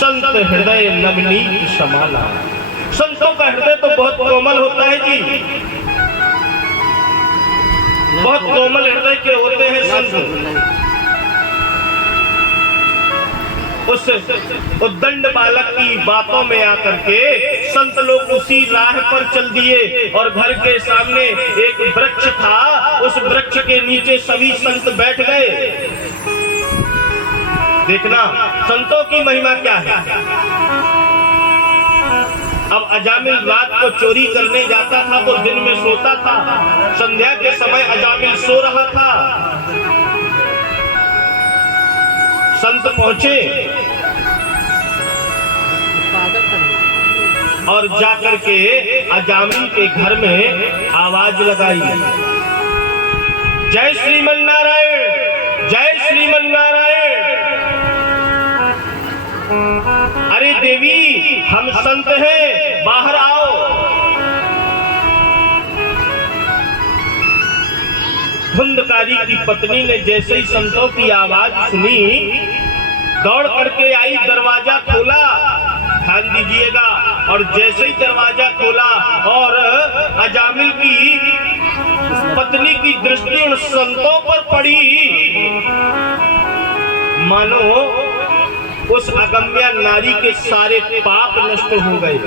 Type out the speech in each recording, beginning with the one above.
संत हृदय नवनीत समाला। संतों का हृदय तो बहुत कोमल होता है जी, बहुत कोमल हृदय के होते हैं संत। उस उद्दंड बालक की बातों में आकर के संत लोग उसी राह पर चल दिए और घर के सामने एक वृक्ष था, उस वृक्ष के नीचे सभी संत बैठ गए। देखना संतों की महिमा क्या है। अब अजामिल रात को चोरी करने जाता था तो दिन में सोता था। संध्या के समय अजामिल सो रहा था। संत पहुंचे और जाकर के अजामिल के घर में आवाज लगाई, जय श्रीमन नारायण, जय श्रीमन नारायण। अरे देवी हम संत हैं, बाहर आओ। धुंधकारी की पत्नी ने जैसे ही संतों की आवाज सुनी दौड़ करके आई, दरवाजा खोला। ध्यान दीजिएगा, और जैसे ही दरवाजा खोला और अजामिल की पत्नी की दृष्टि उन संतों पर पड़ी, मानो उस अगम्या नारी के सारे पाप नष्ट हो गए।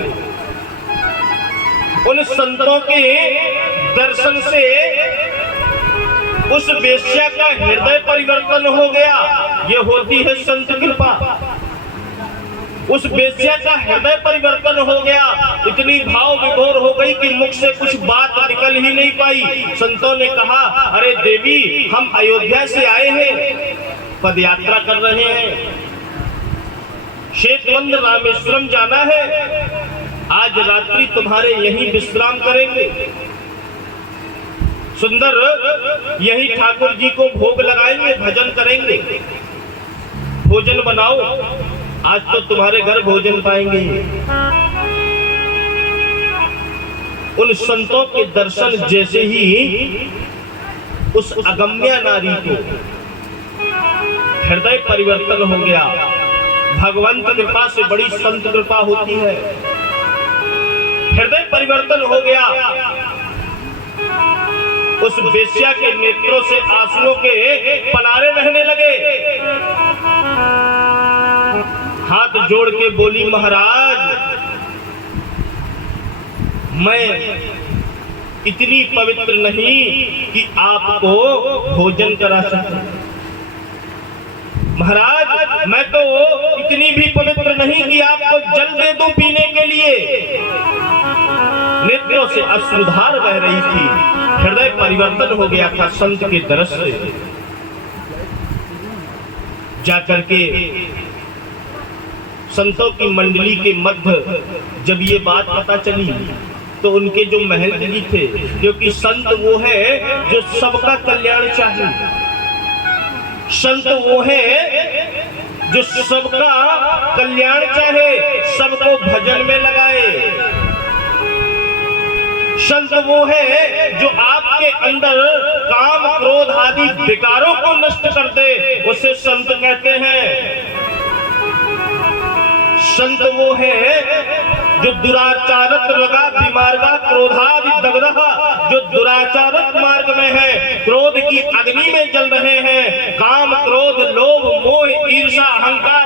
उन संतों के दर्शन से उस वेश्या का हृदय परिवर्तन हो गया। ये होती है संत कृपा। उस वेश्या का हृदय परिवर्तन हो गया, इतनी भाव विभोर हो गई कि मुख से कुछ बात निकल ही नहीं पाई। संतों ने कहा, अरे देवी हम अयोध्या से आए हैं, पद यात्रा कर रहे हैं, श्वेतवंद रामेश्वरम जाना है, आज रात्रि तुम्हारे यहीं विश्राम करेंगे। सुंदर यही ठाकुर जी को भोग लगाएंगे, भजन करेंगे, भोजन बनाओ, आज तो तुम्हारे घर भोजन पाएंगे। उन संतों के दर्शन जैसे ही उस अगम्या नारी को हृदय परिवर्तन हो गया। भगवंत कृपा से बड़ी संत कृपा होती है। हृदय परिवर्तन हो गया। उस वेश्या के नेत्रों से आंसुओं के पनारे बहने लगे। हाथ जोड़ के बोली, महाराज मैं इतनी पवित्र नहीं कि आपको भोजन करा सकूं। महाराज मैं तो इतनी भी पवित्र नहीं कि आपको जल दे दूं पीने के लिए। नेत्रों से अश्रुधार बह रही थी। हृदय परिवर्तन हो गया था संत के दर्शन से। जाकर के संतों की मंडली के मध्य जब ये बात पता चली तो उनके जो महल जी थे, क्योंकि संत वो है जो सबका कल्याण चाहे, संत वो है जो सबका कल्याण चाहे, सबको भजन में लगाए। संत वो है जो आपके अंदर काम क्रोध आदि विकारों को नष्ट कर दे, उसे संत कहते हैं। संत वो है जो दुराचारत लगा विमार्गा क्रोधादि दग्धः, जो दुराचारत मार्ग में है, क्रोध की अग्नि में जल रहे हैं, काम क्रोध लोभ मोह ईर्ष्या अहंकार